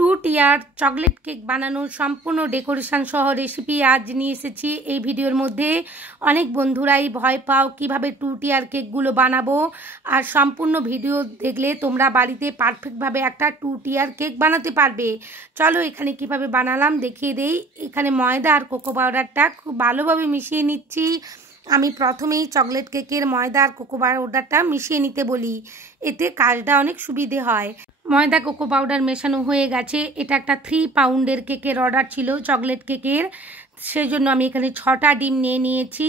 Two টিয়ার chocolate cake বানানোর সম্পূর্ণ decoration সহ রেসিপি আজ নিয়ে এসেছি এই ভিডিওর মধ্যে। অনেক বন্ধুরাই ভয় পাও কিভাবে টু টিয়ার কেকগুলো বানাবো, আর সম্পূর্ণ ভিডিও দেখলে তোমরা বাড়িতে পারফেক্টভাবে একটা টু টিয়ার কেক বানাতে পারবে। চলো এখানে কিভাবে বানালাম দেখিয়ে দেই। এখানে ময়দা আর কোকো পাউডারটা খুব ভালোভাবে মিশিয়ে নিচ্ছি। আমি প্রথমেই চকলেট কেকের ময়দা আর কোকো পাউডারটা মিশিয়ে নিতে বলি, এতে কাজটা অনেক সুবিধে হয়। ময়দা কোকো পাউডার মেশানো হয়ে গেছে। এটা একটা 3 পাউন্ডের কেকের অর্ডার ছিল চকলেট কেকের, সেই জন্য আমি এখানে 6টা ডিম নিয়ে নিয়েছি।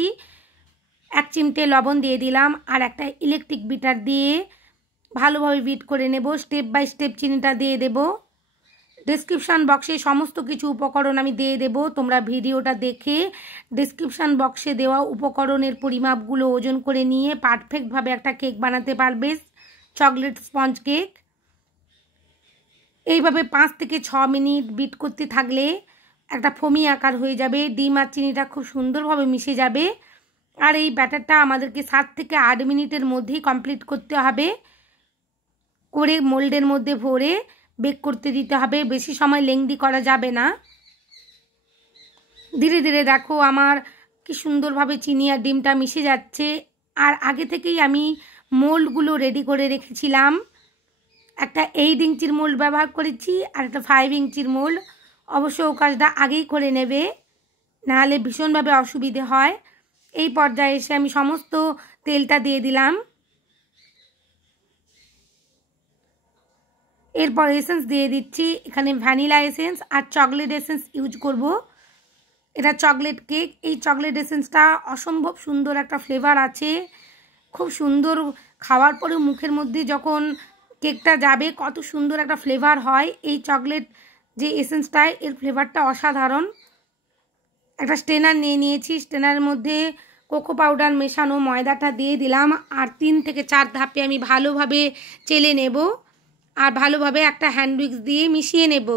1 চিমটে লবণ দিয়ে দিলাম আর একটা ইলেকট্রিক বিটার দিয়ে ভালোভাবে বিট করে নেব। স্টেপ বাই স্টেপ চিনিটা দিয়ে দেব। ডেসক্রিপশান বক্সে সমস্ত কিছু উপকরণ আমি দিয়ে দেব, তোমরা ভিডিওটা দেখে ডেসক্রিপশান বক্সে দেওয়া উপকরণের পরিমাপগুলো ওজন করে নিয়ে পারফেক্টভাবে একটা কেক বানাতে পারবে, চকলেট স্পঞ্জ কেক। এইভাবে 5 থেকে 6 মিনিট বিট করতে থাকলে একটা ফোমি আকার হয়ে যাবে। ডিম আর চিনিটা খুব সুন্দরভাবে মিশে যাবে। আর এই ব্যাটারটা আমাদেরকে 7 থেকে 8 মিনিটের মধ্যেই কমপ্লিট করতে হবে, করে মোল্ডের মধ্যে ভরে বেক করতে দিতে হবে। বেশি সময় লেংদি করা যাবে না। ধীরে ধীরে দেখো আমার কি সুন্দরভাবে চিনি আর ডিমটা মিশে যাচ্ছে। আর আগে থেকেই আমি মোল্ডগুলো রেডি করে রেখেছিলাম। একটা 8 ইঞ্চির মোল্ড ব্যবহার করেছি আর একটা 5 ইঞ্চির মোল্ড। অবশ্য ও কাজটা আগেই করে নেবে, নাহলে ভীষণভাবে অসুবিধে হয়। এই পর্যায়ে এসে আমি সমস্ত তেলটা দিয়ে দিলাম। এরপর এসেন্স দিয়ে দিচ্ছি। এখানে ভ্যানিলা এসেন্স আর চকলেট এসেন্স ইউজ করব। এটা চকলেট কেক, এই চকলেট এসেন্সটা অসম্ভব সুন্দর একটা ফ্লেভার আছে, খুব সুন্দর। খাওয়ার পরে মুখের মধ্যে যখন কেকটা যাবে কত সুন্দর একটা ফ্লেভার হয়। এই চকলেট যে এসেন্সটা, এর ফ্লেভারটা অসাধারণ। একটা স্ট্রেনার নিয়ে নিয়েছি, স্ট্রেনারের মধ্যে কোকো পাউডার মেশানো ময়দাটা দিয়ে দিলাম আর 3 থেকে 4 ধাপে আমি ভালোভাবে চেলে নেব আর ভালোভাবে একটা হ্যান্ড উইক্স দিয়ে মিশিয়ে নেব।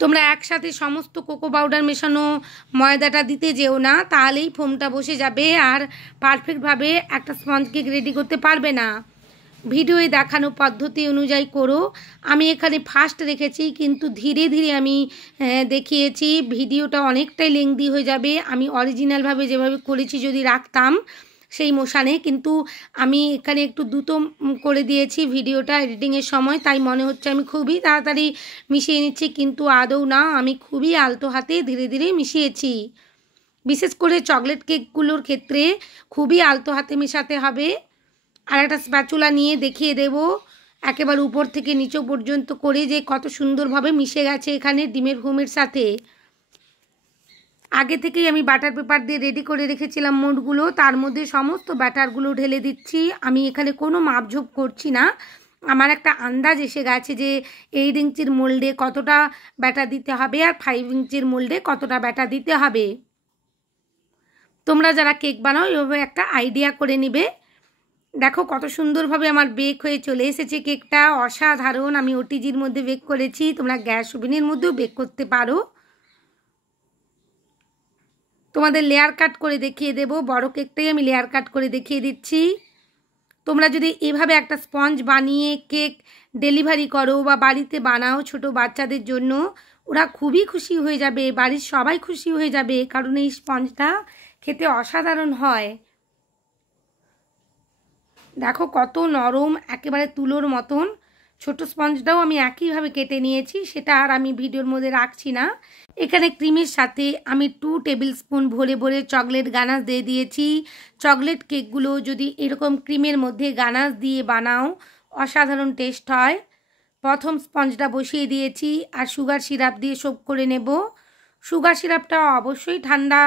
তোমরা একসাথে সমস্ত কোকো পাউডার মেশানো ময়দাটা দিতে যেও না, তাহলেই ফোমটা বসে যাবে আর পারফেক্টভাবে একটা স্পঞ্জ কেক রেডি করতে পারবে না। ভিডিওয়ে দেখানো পদ্ধতি অনুযায়ী করো। আমি এখানে ফার্স্ট রেখেছি, কিন্তু ধীরে ধীরে আমি দেখিয়েছি। ভিডিওটা অনেকটাই লেংদি হয়ে যাবে। আমি অরিজিনালভাবে যেভাবে করেছি যদি রাখতাম সেই মোশানে, কিন্তু আমি এখানে একটু দ্রুত করে দিয়েছি ভিডিওটা এডিটিংয়ের সময়, তাই মনে হচ্ছে আমি খুবই তাড়াতাড়ি মিশিয়ে নিচ্ছি, কিন্তু আদৌ না, আমি খুবই আলতো হাতে ধীরে ধীরে মিশিয়েছি। বিশেষ করে চকলেট কেকগুলোর ক্ষেত্রে খুবই আলতো হাতে মেশাতে হবে। আর একটা স্প্যাচুলা নিয়ে দেখিয়ে দেব একেবারে উপর থেকে নিচে পর্যন্ত করে যে কত সুন্দরভাবে মিশে গেছে এখানে ডিমের ফোমের সাথে। আগে থেকেই আমি বাটার পেপার দিয়ে রেডি করে রেখেছিলাম মোল্ডগুলো, তার মধ্যে সমস্ত ব্যাটারগুলো ঢেলে দিচ্ছি। আমি এখানে কোনো মাপঝোপ করছি না, আমার একটা আন্দাজ এসে গেছে যে 8 ইঞ্চির মোল্ডে কতটা ব্যাটার দিতে হবে আর 5 ইঞ্চির মোল্ডে কতটা ব্যাটার দিতে হবে। তোমরা যারা কেক বানাও এভাবে একটা আইডিয়া করে নিবে। দেখো কত সুন্দরভাবে আমার বেক হয়ে চলে এসেছে কেকটা, অসাধারণ। আমি ওটিজির মধ্যে বেক করেছি, তোমরা গ্যাস ওভেনের মধ্যেও বেক করতে পারো। তোমাদের লেয়ার কাট করে দেখিয়ে দেব, বড় কেকটাই আমি লেয়ার কাট করে দেখিয়ে দিচ্ছি। তোমরা যদি এভাবে একটা স্পঞ্জ বানিয়ে কেক ডেলিভারি করো বা বাড়িতে বানাও ছোট বাচ্চাদের জন্য, ওরা খুবই খুশি হয়ে যাবে, বাড়ির সবাই খুশি হয়ে যাবে, কারণ এই স্পঞ্জটা খেতে অসাধারণ হয়। দেখো কত নরম, একেবারে তুলোর মতন। ছোট স্পঞ্জটাও আমি একইভাবে কেটে নিয়েছি, সেটা আর আমি ভিডিওর মধ্যে রাখছি না। এখানে ক্রিমের সাথে আমি 2 টেবিল স্পুন ভরে ভরে চকলেট গানাশ দিয়ে দিয়েছি। চকলেট কেকগুলো যদি এরকম ক্রিমের মধ্যে গানাশ দিয়ে বানাও অসাধারণ টেস্ট হয়। প্রথম স্পঞ্জটা বসিয়ে দিয়েছি আর সুগার সিরাপ দিয়ে সোক করে নেব। সুগার সিরাপটা অবশ্যই ঠান্ডা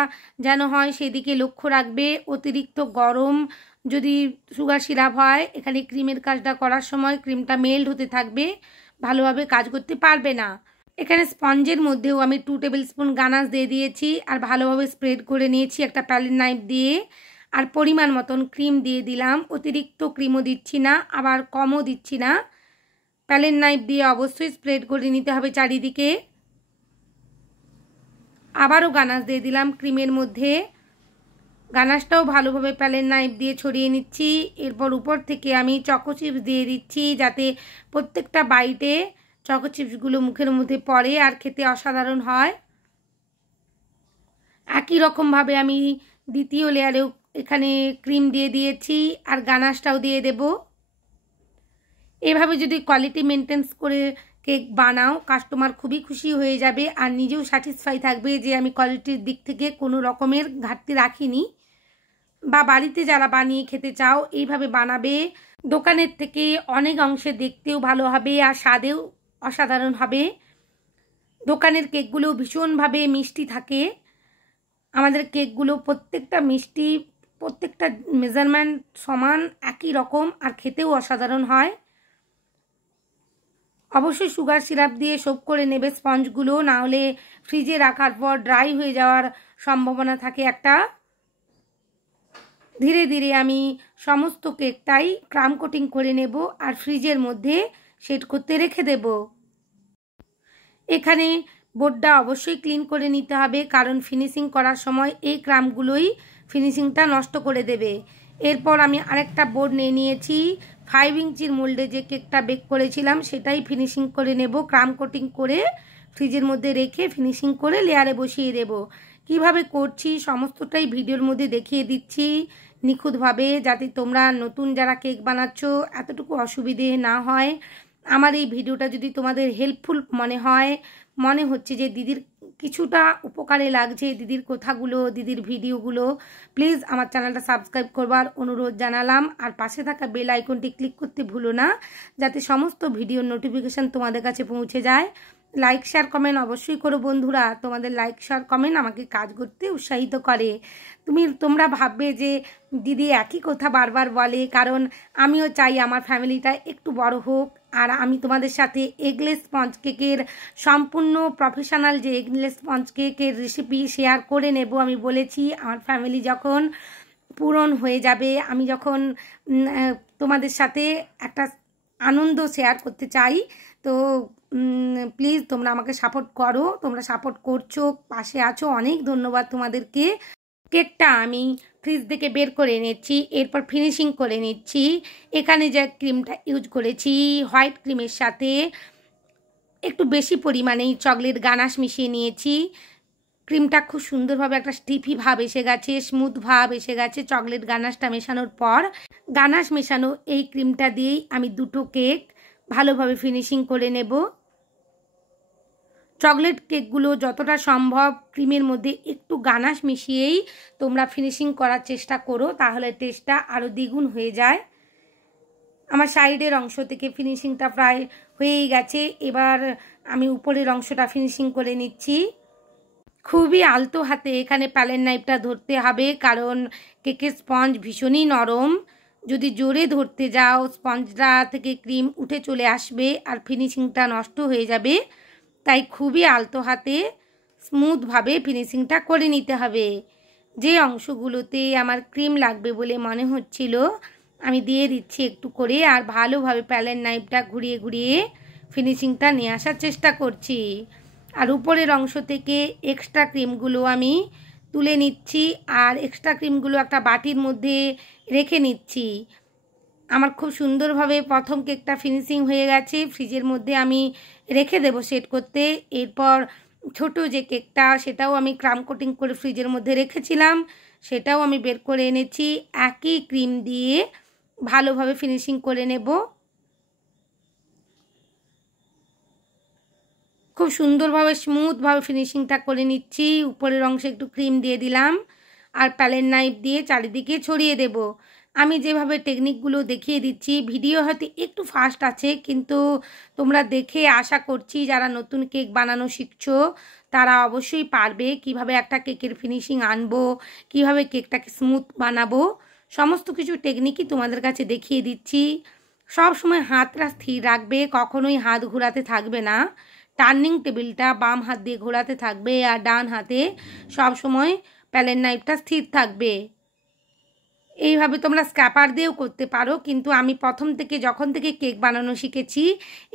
যেন হয় সেদিকে লক্ষ্য রাখবে। অতিরিক্ত গরম যদি সুগার সিরাপ হয়, এখানে ক্রিমের কাজটা করার সময় ক্রিমটা মেল্ট হতে থাকবে, ভালোভাবে কাজ করতে পারবে না। এখানে স্পঞ্জের মধ্যেও আমি 2 টেবিল স্পুন গানাশ দিয়ে দিয়েছি আর ভালোভাবে স্প্রেড করে নিয়েছি একটা প্যালেট নাইফ দিয়ে। আর পরিমাণ মতন ক্রিম দিয়ে দিলাম, অতিরিক্ত ক্রিমও দিচ্ছি না আবার কমও দিচ্ছি না। প্যালেট নাইফ দিয়ে অবশ্যই স্প্রেড করে নিতে হবে চারিদিকে। আবারও গানাশ দিয়ে দিলাম ক্রিমের মধ্যে, গানাশটাও ভালোভাবে প্যালেট নাইফ দিয়ে ছড়িয়ে নিচ্ছি। এরপর উপর থেকে আমি চকো চিপস দিয়ে দিচ্ছি, যাতে প্রত্যেকটা বাইটে চকো চিপসগুলো মুখের মধ্যে পড়ে আর খেতে অসাধারণ হয়। একই রকমভাবে আমি দ্বিতীয় লেয়ারেও এখানে ক্রিম দিয়ে দিয়েছি আর গানাশটাও দিয়ে দেব। এভাবে যদি কোয়ালিটি মেনটেন করে কেক বানাও, কাস্টমার খুবই খুশি হয়ে যাবে আর নিজেও স্যাটিসফাই থাকবে যে আমি কোয়ালিটির দিক থেকে কোনো রকমের ঘাটতি রাখিনি। বা বাড়িতে যারা বানিয়ে খেতে চাও এইভাবে বানাবে, দোকানের থেকে অনেক অংশে দেখতেও ভালো হবে আর স্বাদেও অসাধারণ হবে। দোকানের কেকগুলো ভীষণভাবে মিষ্টি থাকে, আমাদের কেকগুলো প্রত্যেকটা মিষ্টি, প্রত্যেকটা মেজারমেন্ট সমান, একই রকম আর খেতেও অসাধারণ হয়। অবশ্যই সুগার সিরাপ দিয়ে সোপ করে নেবে স্পঞ্জগুলো, না হলে ফ্রিজে রাখার পর ড্রাই হয়ে যাওয়ার সম্ভাবনা থাকে একটা। ধীরে ধীরে আমি সমস্ত কেকটাই ক্রাম কোটিং করে নেব আর ফ্রিজের মধ্যে সেট করতে রেখে দেব। এখানে বোর্ডটা অবশ্যই ক্লিন করে নিতে হবে, কারণ ফিনিশিং করার সময় এই ক্রামগুলোই ফিনিশিংটা নষ্ট করে দেবে। এরপর আমি আরেকটা বোর্ড নিয়ে নিয়েছি, 5 ইঞ্চির মোল্ডে যে কেকটা বেক করেছিলাম সেটাই ফিনিশিং করে নেব। ক্রাম কোটিং করে ফ্রিজের মধ্যে রেখে ফিনিশিং করে লেয়ারে বসিয়ে দেব। কিভাবে করছি সমস্তটাই ভিডিওর মধ্যে দেখিয়ে দিচ্ছি নিখুঁতভাবে, যাতে তোমরা নতুন যারা কেক বানাচ্ছ এতটুকু অসুবিধে না হয়। আমার এই ভিডিওটা যদি তোমাদের হেল্পফুল মনে হচ্ছে যে দিদির কিছুটা উপকারে লাগছে, দিদির কথাগুলো, দিদির ভিডিওগুলো, প্লিজ আমার চ্যানেলটা সাবস্ক্রাইব করবার অনুরোধ জানালাম। আর পাশে থাকা বেল আইকনটি ক্লিক করতে ভুলো না, যাতে সমস্ত ভিডিওর নোটিফিকেশান তোমাদের কাছে পৌঁছে যায়। লাইক শেয়ার কমেন্ট অবশ্যই করো বন্ধুরা, তোমাদের লাইক শেয়ার কমেন্ট আমাকে কাজ করতে উৎসাহিত করে। তোমরা ভাববে যে দিদি একই কথা বারবার বলে, কারণ আমিও চাই আমার ফ্যামিলিটা একটু বড় হোক। আর আমি তোমাদের সাথে এগলেস স্পঞ্জ কেকের সম্পূর্ণ প্রফেশনাল যে এগলেস স্পঞ্জ কেকের রেসিপি শেয়ার করে নেব। আমি বলেছি আমার ফ্যামিলি যখন পূরণ হয়ে যাবে, আমি যখন তোমাদের সাথে একটা আনন্দ শেয়ার করতে চাই, তো প্লিজ তোমরা আমাকে সাপোর্ট করো। তোমরা সাপোর্ট করছো, পাশে আছো, অনেক ধন্যবাদ তোমাদেরকে। কেকটা আমি ফ্রিজ থেকে বের করে নিচ্ছি, এরপর ফিনিশিং করে নিচ্ছি। এখানে যে ক্রিমটা ইউজ করেছি, হোয়াইট ক্রিমের সাথে একটু বেশি পরিমাণেই চকলেট গানাশ মিশিয়ে নিয়েছি। ক্রিমটা খুব সুন্দরভাবে একটা স্টিফি ভাব এসে গেছে, স্মুথ ভাব এসে গেছে চকলেট গানাশটা মেশানোর পর। গানাশ মেশানো এই ক্রিমটা দিয়েই আমি দুটো কেক ভালোভাবে ফিনিশিং করে নেব। চকলেট কেকগুলো যতটা সম্ভব ক্রিমের মধ্যে একটু গানাশ মিশিয়েই তোমরা ফিনিশিং করার চেষ্টা করো, তাহলে টেস্টটা আরও দ্বিগুণ হয়ে যায়। আমার সাইডের অংশ থেকে ফিনিশিংটা প্রায় হয়েই গেছে, এবার আমি উপরের অংশটা ফিনিশিং করে নিচ্ছি। খুবই আলতো হাতে এখানে প্যালেট নাইফটা ধরতে হবে, কারণ কেকের স্পঞ্জ ভীষণই নরম। যদি জোরে ধরতে যাও স্পঞ্জটা থেকে ক্রিম উঠে চলে আসবে আর ফিনিশিংটা নষ্ট হয়ে যাবে। তাই খুবই আলতো হাতে স্মুথভাবে ফিনিশিংটা করে নিতে হবে। যে অংশগুলোতে আমার ক্রিম লাগবে বলে মনে হচ্ছিল আমি দিয়ে দিচ্ছি একটু করে, আর ভালোভাবে প্যালেট নাইফটা ঘুরিয়ে ঘুরিয়ে ফিনিশিংটা নিয়ে আসার চেষ্টা করছি। আর উপরের অংশ থেকে এক্সট্রা ক্রিমগুলো আমি তুলে নিচ্ছি আর এক্সট্রা ক্রিমগুলো একটা বাটির মধ্যে রেখে নিচ্ছি। আমার খুব সুন্দরভাবে প্রথম কেকটা ফিনিশিং হয়ে গেছে, ফ্রিজের মধ্যে আমি রেখে দেব সেট করতে। এরপর ছোট যে কেকটা সেটাও আমি ক্রাম কোটিং করে ফ্রিজের মধ্যে রেখেছিলাম, সেটাও আমি বের করে এনেছি। একই ক্রিম দিয়ে ভালোভাবে ফিনিশিং করে নেব। খুব সুন্দরভাবে স্মুথভাবে ফিনিশিংটা করে নিচ্ছি। উপরের অংশে একটু ক্রিম দিয়ে দিলাম আর প্যালেট নাইফ দিয়ে চারিদিকে ছড়িয়ে দেব। আমি যেভাবে টেকনিকগুলো দেখিয়ে দিচ্ছি, ভিডিও হয়তো একটু ফাস্ট আছে, কিন্তু তোমরা দেখে আশা করছি যারা নতুন কেক বানানো শিখছো তারা অবশ্যই পারবে। কিভাবে একটা কেকের ফিনিশিং আনবো, কিভাবে কেকটাকে স্মুথ বানাবো, সমস্ত কিছু টেকনিকই তোমাদের কাছে দেখিয়ে দিচ্ছি। সব সময় হাতটা স্থির রাখবে, কখনোই হাত ঘোরাতে থাকবে না। টার্নিং টেবিলটা বাম হাত দিয়ে ঘোরাতে থাকবে আর ডান হাতে সব সময় প্যালেট নাইফটা স্থির থাকবে। এইভাবে তোমরা স্ক্যাপার দিয়েও করতে পারো, কিন্তু আমি প্রথম থেকে যখন থেকে কেক বানানো শিখেছি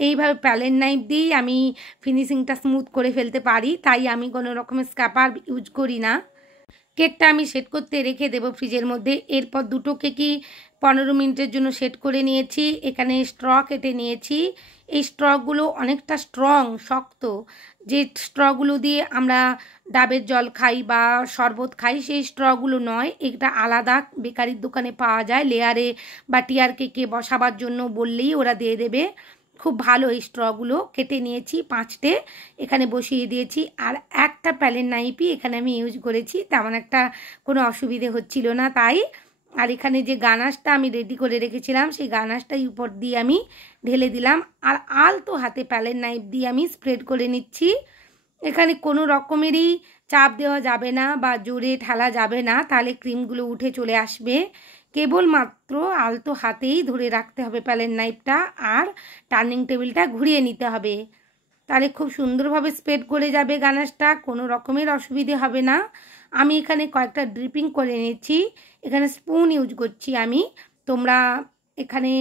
এইভাবে প্যালেট নাইফ দিয়েই আমি ফিনিশিংটা স্মুথ করে ফেলতে পারি, তাই আমি কোনো রকমের স্ক্যাপার ইউজ করি না। কেকটা আমি সেট করতে রেখে দেবো ফ্রিজের মধ্যে। এরপর দুটো কেকই 15 মিনিটের জন্য সেট করে নিয়েছি। এখানে স্ট্র কেটে নিয়েছি। এই স্ট্রগুলো অনেকটা স্ট্রং, শক্ত। যে স্ট্রগুলো দিয়ে আমরা ডাবের জল খাই বা শরবত খাই সেই স্ট্রগুলো নয়, এটা আলাদা বেকারির দোকানে পাওয়া যায়। লেয়ারে বা টিয়ার কেকে বসাবার জন্য বললেই ওরা দিয়ে দেবে। খুব ভালো এই স্ট্রগুলো। কেটে নিয়েছি 5টে, এখানে বসিয়ে দিয়েছি। আর একটা প্যালেন নাইফই এখানে আমি ইউজ করেছি, তেমন একটা কোনো অসুবিধে হচ্ছিল না তাই। আর এখানে যে গানাশটা আমি রেডি করে রেখেছিলাম সেই গানাশটাই উপর দিয়ে আমি ঢেলে দিলাম। আর আলতো হাতে প্যালেন নাইফ দিয়ে আমি স্প্রেড করে নিচ্ছি। এখানে কোনো রকমেরই চাপ দেওয়া যাবে না বা জোরে ঠেলা যাবে না, তাহলে ক্রিমগুলো উঠে চলে আসবে। কেবলমাত্র আলতো হাতেই ধরে রাখতে হবে প্যালেন নাইফটা, আর টার্নিং টেবিলটা ঘুরিয়ে নিতে হবে, তাহলে খুব সুন্দরভাবে স্প্রেড করে যাবে গানাশটা, কোনো রকমের অসুবিধে হবে না। আমি এখানে কয়েকটা ড্রিপিং করে নিচ্ছি। এখানে স্পুন ইউজ করছি আমি। তোমরা এখানে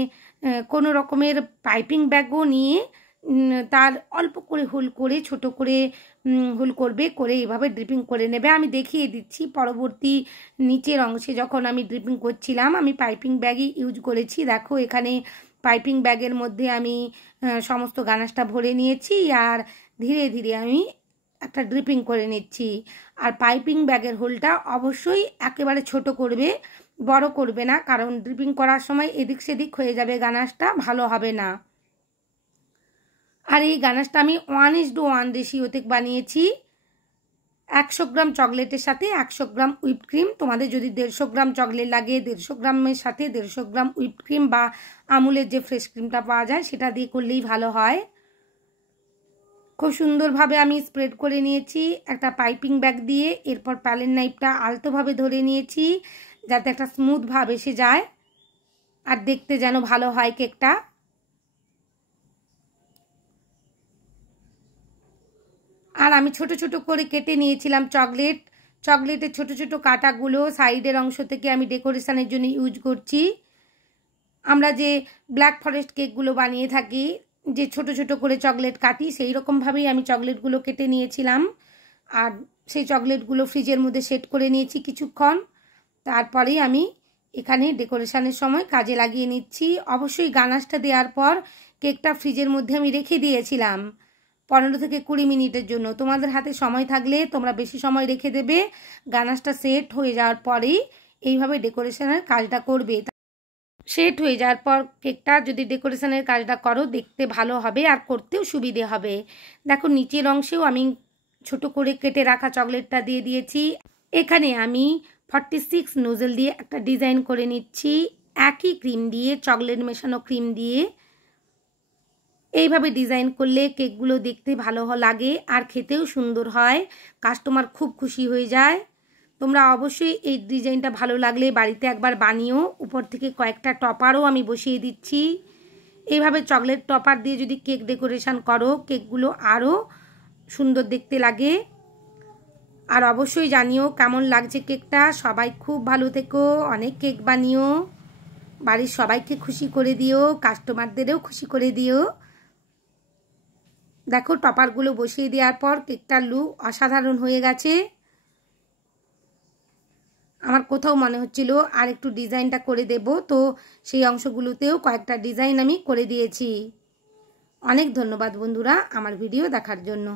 কোনো রকমের পাইপিং ব্যাগও নিয়ে তার অল্প করে হোল করে ছোট করে হোল করবে, করে এইভাবে ড্রিপিং করে নেবে। আমি দেখিয়ে দিচ্ছি পরবর্তী নিচের অংশে যখন আমি ড্রিপিং করছিলাম আমি পাইপিং ব্যাগই ইউজ করেছি। দেখো এখানে পাইপিং ব্যাগের মধ্যে আমি সমস্ত গানাশটা ভরে নিয়েছি আর ধীরে ধীরে আমি একটা ড্রিপিং করে নিচ্ছি। আর পাইপিং ব্যাগের হোলটা অবশ্যই একেবারে ছোট করবে, বড় করবে না, কারণ ড্রিপিং করার সময় এদিক সেদিক হয়ে যাবে, গানাশটা ভালো হবে না। আর এই গানাশটা আমি 1:1 রেশিওতে বানিয়েছি। 100 গ্রাম চকলেটের সাথে 100 গ্রাম হুইপড ক্রিম। তোমাদের যদি 150 গ্রাম চকলেট লাগে 150 গ্রামের সাথে 150 গ্রাম হুইপড ক্রিম বা আমুলের যে ফ্রেশ ক্রিমটা পাওয়া যায় সেটা দিয়ে করলেই ভালো হয়। খুব সুন্দরভাবে আমি স্প্রেড করে নিয়েছি একটা পাইপিং ব্যাগ দিয়ে। এরপর প্যালেন নাইফটা আলতোভাবে ধরে নিয়েছি যাতে একটা স্মুথ ভাব এসে যায় আর দেখতে যেন ভালো হয় কেকটা। আর আমি ছোট ছোট করে কেটে নিয়েছিলাম চকলেটের ছোট ছোট কাটাগুলো সাইডের অংশ থেকে আমি ডেকোরেশনের জন্য ইউজ করছি। আমরা যে ব্ল্যাক ফরেস্ট কেকগুলো বানিয়ে থাকি, যে ছোট ছোট করে চকলেট কাটি, সেই রকমভাবেই আমি চকলেটগুলো কেটে নিয়েছিলাম। আর সেই চকলেটগুলো ফ্রিজের মধ্যে সেট করে নিয়েছি কিছুক্ষণ। তারপরেই আমি এখানে ডেকোরেশনের সময় কাজে লাগিয়ে নিচ্ছি। অবশ্যই গানাশটা দেওয়ার পর কেকটা ফ্রিজের মধ্যে আমি রেখে দিয়েছিলাম 15 থেকে 20 মিনিটের জন্য। তোমাদের হাতে সময় থাকলে তোমরা বেশি সময় রেখে দেবে। গানাশটা সেট হয়ে যাওয়ার পরেই এইভাবে ডেকোরেশনের কাজটা করবে। সেট হয়ে যাওয়ার পর কেকটা যদি ডেকোরেশনের কাজটা করো দেখতে ভালো হবে আর করতেও সুবিধে হবে। দেখো নিচের অংশেও আমি ছোট করে কেটে রাখা চকলেটটা দিয়ে দিয়েছি। এখানে আমি 46 নোজেল দিয়ে একটা ডিজাইন করে নিচ্ছি, একই ক্রিম দিয়ে, চকলেট মেশানো ক্রিম দিয়ে। এইভাবে ডিজাইন করলে কেকগুলো দেখতে ভালো লাগে আর খেতেও সুন্দর হয়, কাস্টমার খুব খুশি হয়ে যায়। তোমরা অবশ্যই এই ডিজাইনটা ভালো লাগলে বাড়িতে একবার বানিও। উপর থেকে কয়েকটা টপারও আমি বসিয়ে দিচ্ছি। এইভাবে চকলেট টপার দিয়ে যদি কেক ডেকোরেশন করো কেকগুলো আরও সুন্দর দেখতে লাগে। আর অবশ্যই জানিও কেমন লাগছে কেকটা। সবাই খুব ভালো থেকো, অনেক কেক বানিও, বাড়ির সবাইকে খুশি করে দিও, কাস্টমারদেরও খুশি করে দিও। দেখো টপারগুলো বসিয়ে দেওয়ার পর কেকটার লুক অসাধারণ হয়ে গেছে। আমার কোথাও মনে হচ্ছিল আর একটু ডিজাইনটা করে দেব, তো সেই অংশগুলোতেও কয়েকটা ডিজাইন আমি করে দিয়েছি। অনেক ধন্যবাদ বন্ধুরা আমার ভিডিও দেখার জন্য।